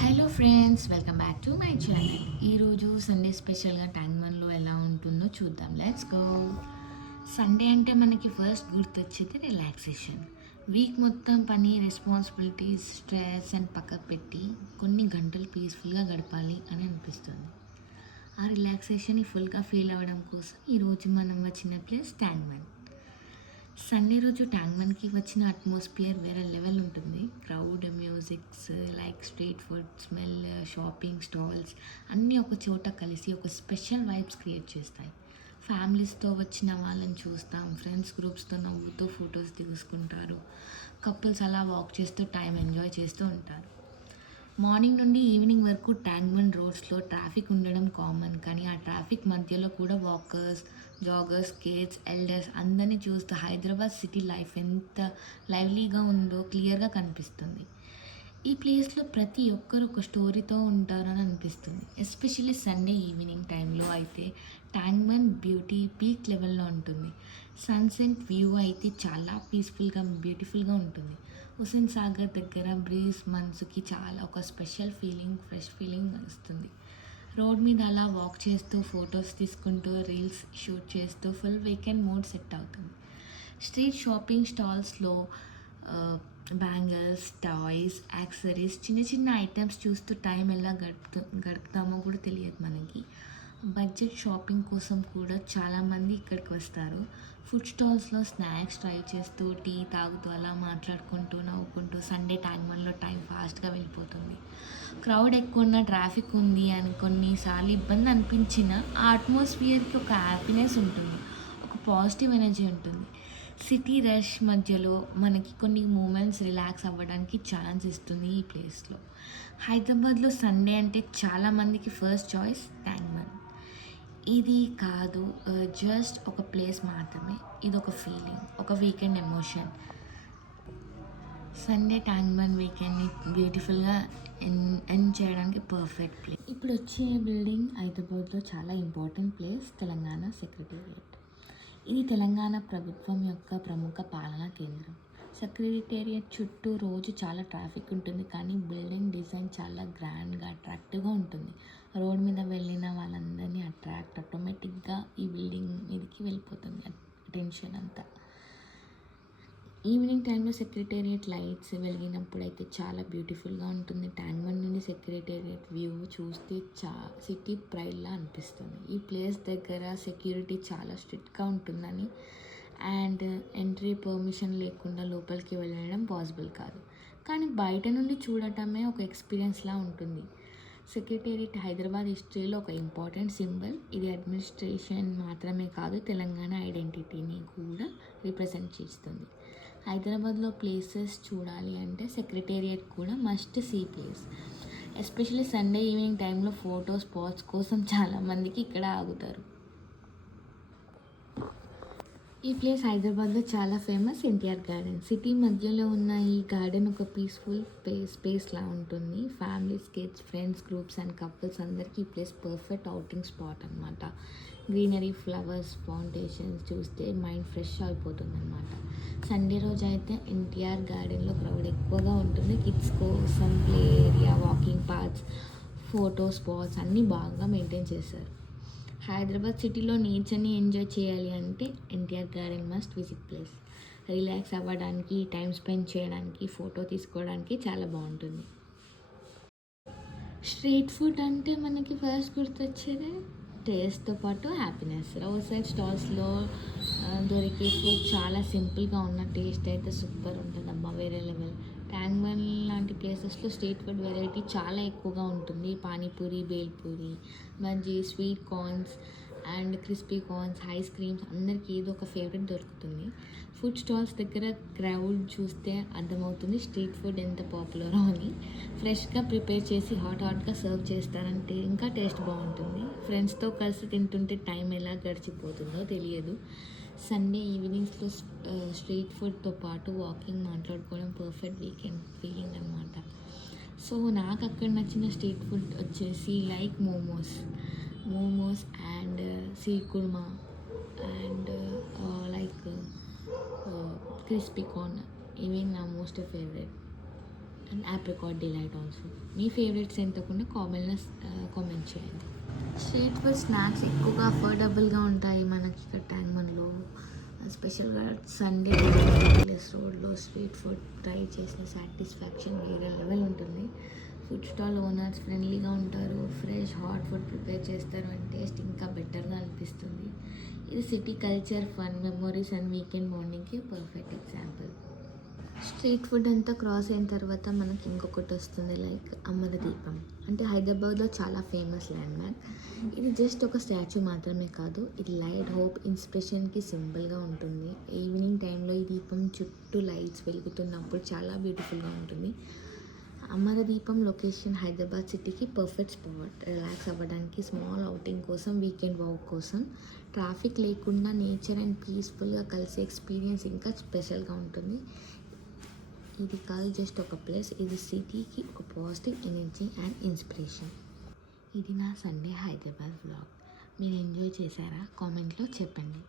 Hello friends, welcome back to my channel. ఈరోజు Sunday స్పెషల్గా ట్యాంక్మన్లో ఎలా ఉంటుందో చూద్దాం. Let's go. సండే అంటే మనకి ఫస్ట్ గుర్తొచ్చేది రిలాక్సేషన్. వీక్ మొత్తం పని, రెస్పాన్సిబిలిటీస్, స్ట్రెస్ అండ్ పక్కకు పెట్టి కొన్ని గంటలు పీస్ఫుల్గా గడపాలి అని అనిపిస్తుంది. ఆ రిలాక్సేషన్ని ఫుల్గా ఫీల్ అవ్వడం కోసం ఈరోజు మనం వచ్చిన ప్లేస్ ట్యాంక్మన్. సండే రోజు ట్యాంక్మన్కి వచ్చిన అట్మాస్ఫియర్ వేరే లెవెల్ ఉంటుంది. Crowd, musics, like street food smell, shopping stalls అన్నీ ఒక చోట కలిసి ఒక స్పెషల్ వైబ్స్ క్రియేట్ చేస్తాయి. ఫ్యామిలీస్తో వచ్చిన వాళ్ళని చూస్తాం, ఫ్రెండ్స్ గ్రూప్స్తో నవ్వుతూ ఫొటోస్ తీసుకుంటారు, కపుల్స్ అలా వాక్ చేస్తూ టైం ఎంజాయ్ చేస్తూ ఉంటారు. మార్నింగ్ నుండి ఈవినింగ్ వరకు ట్యాంక్బండ్ రోడ్స్లో ట్రాఫిక్ ఉండడం కామన్, కానీ ఆ ట్రాఫిక్ మధ్యలో కూడా వాకర్స్, జాగర్స్, కిడ్స్, ఎల్డర్స్ అందరినీ చూస్తూ హైదరాబాద్ సిటీ లైఫ్ ఎంత లైవ్లీగా ఉందో క్లియర్గా కనిపిస్తుంది. ఈ ప్లేస్లో ప్రతి ఒక్కరు ఒక స్టోరీతో ఉంటారని అనిపిస్తుంది. ఎస్పెషల్లీ సండే ఈవినింగ్ టైంలో అయితే ట్యాంక్బండ్ బ్యూటీ పీక్ లెవెల్లో ఉంటుంది. సన్సెట్ వ్యూ అయితే చాలా పీస్ఫుల్గా, బ్యూటిఫుల్గా ఉంటుంది. హుస్సేన్ సాగర్ దగ్గర బ్రీజ్ మనసుకి చాలా ఒక స్పెషల్ ఫీలింగ్, ఫ్రెష్ ఫీలింగ్ ఇస్తుంది. రోడ్ మీద అలా వాక్ చేస్తూ, ఫొటోస్ తీసుకుంటూ, రీల్స్ షూట్ చేస్తూ ఫుల్ వీకెండ్ మూడ్ సెట్ అవుతుంది. స్ట్రీట్ షాపింగ్ స్టాల్స్లో బ్యాంగిల్స్, టాయ్స్, యాక్సెసరీస్, చిన్న చిన్న ఐటమ్స్ చూస్తూ టైం ఎలా గడుపుతామో కూడా తెలియదు మనకి. బడ్జెట్ షాపింగ్ కోసం కూడా చాలామంది ఇక్కడికి వస్తారు. ఫుడ్ స్టాల్స్లో స్నాక్స్ ట్రై చేస్తూ, టీ తాగుతూ, అలా మాట్లాడుకుంటూ, నవ్వుకుంటూ సండే ట్యాంక్మన్లో టైం ఫాస్ట్గా వెళ్ళిపోతుంది. క్రౌడ్ ఎక్కువ ఉన్న, ట్రాఫిక్ ఉంది అని కొన్నిసార్లు ఇబ్బంది అనిపించిన ఆ అట్మాస్ఫియర్కి ఒక హ్యాపీనెస్ ఉంటుంది, ఒక పాజిటివ్ ఎనర్జీ ఉంటుంది. సిటీ రష్ మధ్యలో మనకి కొన్ని మూమెంట్స్ రిలాక్స్ అవ్వడానికి ఛాన్స్ ఇస్తుంది ఈ ప్లేస్లో. హైదరాబాద్లో సండే అంటే చాలామందికి ఫస్ట్ చాయిస్ ట్యాంక్మన్. ఇది కాదు జస్ట్ ఒక ప్లేస్ మాత్రమే, ఇది ఒక ఫీలింగ్, ఒక వీకెండ్ ఎమోషన్. సండే ట్యాంక్మన్ వీకెండ్ని బ్యూటిఫుల్గా ఎండ్ చేయడానికి పర్ఫెక్ట్ ప్లేస్. ఇప్పుడు వచ్చే బిల్డింగ్ హైదరాబాద్లో చాలా ఇంపార్టెంట్ ప్లేస్, తెలంగాణ సెక్రటేరియట్. ఇది తెలంగాణ ప్రభుత్వం యొక్క ప్రముఖ పాలనా కేంద్రం. సెక్రటేరియట్ చుట్టూ రోజు చాలా ట్రాఫిక్ ఉంటుంది, కానీ బిల్డింగ్ డిజైన్ చాలా గ్రాండ్గా, అట్రాక్టివ్గా ఉంటుంది. రోడ్ మీద వెళ్ళిన వాళ్ళందరినీ ఆటోమేటిక్గా ఈ బిల్డింగ్ మీదకి వెళ్ళిపోతుంది అటెన్షన్ అంతా. ఈవినింగ్ టైంలో సెక్రటేరియట్ లైట్స్ వెలిగినప్పుడు అయితే చాలా బ్యూటిఫుల్గా ఉంటుంది. ట్యాంక్బండ్ నుండి సెక్రటేరియట్ వ్యూ చూస్తే సిటీ ప్రైడ్లా అనిపిస్తుంది. ఈ ప్లేస్ దగ్గర సెక్యూరిటీ చాలా స్ట్రిక్ట్గా ఉంటుందని, అండ్ ఎంట్రీ పర్మిషన్ లేకుండా లోపలికి వెళ్ళడం పాసిబుల్ కాదు. కానీ బయట నుండి చూడటమే ఒక ఎక్స్పీరియన్స్లా ఉంటుంది. సెక్రటేరియట్ హైదరాబాద్ హిస్టరీలో ఒక ఇంపార్టెంట్ సింబల్. ఇది అడ్మినిస్ట్రేషన్ మాత్రమే కాదు, తెలంగాణ ఐడెంటిటీని కూడా రిప్రజెంట్ చేస్తుంది. హైదరాబాద్లో ప్లేసెస్ చూడాలి అంటే సెక్రటేరియట్ కూడా must see place. Especially Sunday evening టైంలో ఫోటో స్పాట్స్ కోసం చాలామందికి ఇక్కడ ఆగుతారు. ఈ ప్లేస్ హైదరాబాద్లో చాలా ఫేమస్, ఎన్టీఆర్ గార్డెన్. సిటీ మధ్యలో ఉన్న ఈ గార్డెన్ ఒక పీస్ఫుల్ స్పేస్లా ఉంటుంది. Families, kids, friends groups and couples అందరికీ ఈ ప్లేస్ పర్ఫెక్ట్ అవుటింగ్ స్పాట్ అనమాట. గ్రీనరీ, ఫ్లవర్స్, ఫౌంటేషన్స్ చూస్తే మైండ్ ఫ్రెష్ అయిపోతుంది అనమాట. సండే రోజు అయితే ఎన్టీఆర్ గార్డెన్లో క్రౌడ్ ఎక్కువగా ఉంటుంది. కిడ్స్ కోసం play area, walking paths, photo spots అన్నీ బాగా మెయింటైన్ చేశారు. హైదరాబాద్ సిటీలో నేచర్ని ఎంజాయ్ చేయాలి అంటే NTR garden must visit place. Relax అవ్వడానికి, టైం స్పెండ్ చేయడానికి, ఫోటో తీసుకోవడానికి చాలా బాగుంటుంది. స్ట్రీట్ ఫుడ్ అంటే మనకి ఫస్ట్ గుర్తొచ్చేది టేస్ట్తో పాటు హ్యాపీనెస్. రోడ్ సైడ్ స్టాల్స్లో దొరికే ఫుడ్ చాలా సింపుల్గా ఉన్న టేస్ట్ అయితే సూపర్ ఉంటుంది అబ్బా, వేరే లెవెల్. ట్యాంక్బండ్ లాంటి ప్లేసెస్లో స్ట్రీట్ ఫుడ్ వెరైటీ చాలా ఎక్కువగా ఉంటుంది. Panipuri, bhelpuri, bajji, sweet corns and crispy corns, ice creams అందరికీ ఏదో ఒక ఫేవరెట్ దొరుకుతుంది. ఫుడ్ స్టాల్స్ దగ్గర క్రౌడ్ చూస్తే అర్థమవుతుంది స్ట్రీట్ ఫుడ్ ఎంత పాపులరో అని. ఫ్రెష్గా ప్రిపేర్ చేసి హాట్గా సర్వ్ చేస్తారంటే ఇంకా టేస్ట్ బాగుంటుంది. ఫ్రెండ్స్తో కలిసి తింటుంటే టైం ఎలా గడిచిపోతుందో తెలియదు. సండే ఈవినింగ్స్లో స్ట్రీట్ ఫుడ్తో పాటు వాకింగ్, మాట్లాడుకోవడం పర్ఫెక్ట్ వీకెండ్ ఫీలింగ్ అనమాట. సో నాకు అక్కడ నచ్చిన స్ట్రీట్ ఫుడ్ వచ్చేసి like momos and sheer khurma and like crispy corn. ఇవి నా most favourite. And apricot delight also. మీ ఫేవరెట్స్ ఏంటో కూడా కామెంట్ చేయండి. స్ట్రీట్ ఫుడ్ స్నాక్స్ ఎక్కువగా అఫోర్డబుల్గా ఉంటాయి మనకి ఇక్కడ ట్యాంగ్మన్లో. స్పెషల్గా సండే రోడ్లో స్ట్రీట్ ఫుడ్ ట్రై చేసిన సాటిస్ఫాక్షన్ వేరే లెవెల్ ఉంటుంది. ఫుడ్ స్టాల్ ఓనర్స్ ఫ్రెండ్లీగా ఉంటారు, ఫ్రెష్ హాట్ ఫుడ్ ప్రిపేర్ చేస్తారు అండ్ టేస్ట్ ఇంకా బెటర్గా అనిపిస్తుంది. ఇది city culture, fun, memories and weekend మార్నింగ్కి పర్ఫెక్ట్ ఎగ్జాంపుల్. స్ట్రీట్ ఫుడ్ అంతా క్రాస్ అయిన తర్వాత మనకి ఇంకొకటి వస్తుంది, లైక్ అమరదీపం. అంటే హైదరాబాద్లో చాలా ఫేమస్ ల్యాండ్ మార్క్. ఇది జస్ట్ ఒక స్టాచ్యూ మాత్రమే కాదు, ఇది లైట్, హోప్, ఇన్స్పిరేషన్కి సింబల్గా ఉంటుంది. ఈవినింగ్ టైంలో ఈ దీపం చుట్టూ లైట్స్ వెలుగుతున్నప్పుడు చాలా బ్యూటిఫుల్గా ఉంటుంది. అమరదీపం లొకేషన్ హైదరాబాద్ సిటీకి పర్ఫెక్ట్ స్పాట్. రిలాక్స్ అవ్వడానికి, స్మాల్ అవుటింగ్ కోసం, వీకెండ్ వాక్ కోసం. ట్రాఫిక్ లేకుండా నేచర్ అండ్ పీస్ఫుల్గా కలిసే ఎక్స్పీరియన్స్ ఇంకా స్పెషల్గా ఉంటుంది. ఇది కాదు జస్ట్ ఒక ప్లేస్, ఇది సిటీకి ఒక పాజిటివ్ ఎనర్జీ అండ్ ఇన్స్పిరేషన్. ఇది నా సండే హైదరాబాద్ వ్లాగ్. మీరు ఎంజాయ్ చేశారా? కామెంట్లో చెప్పండి.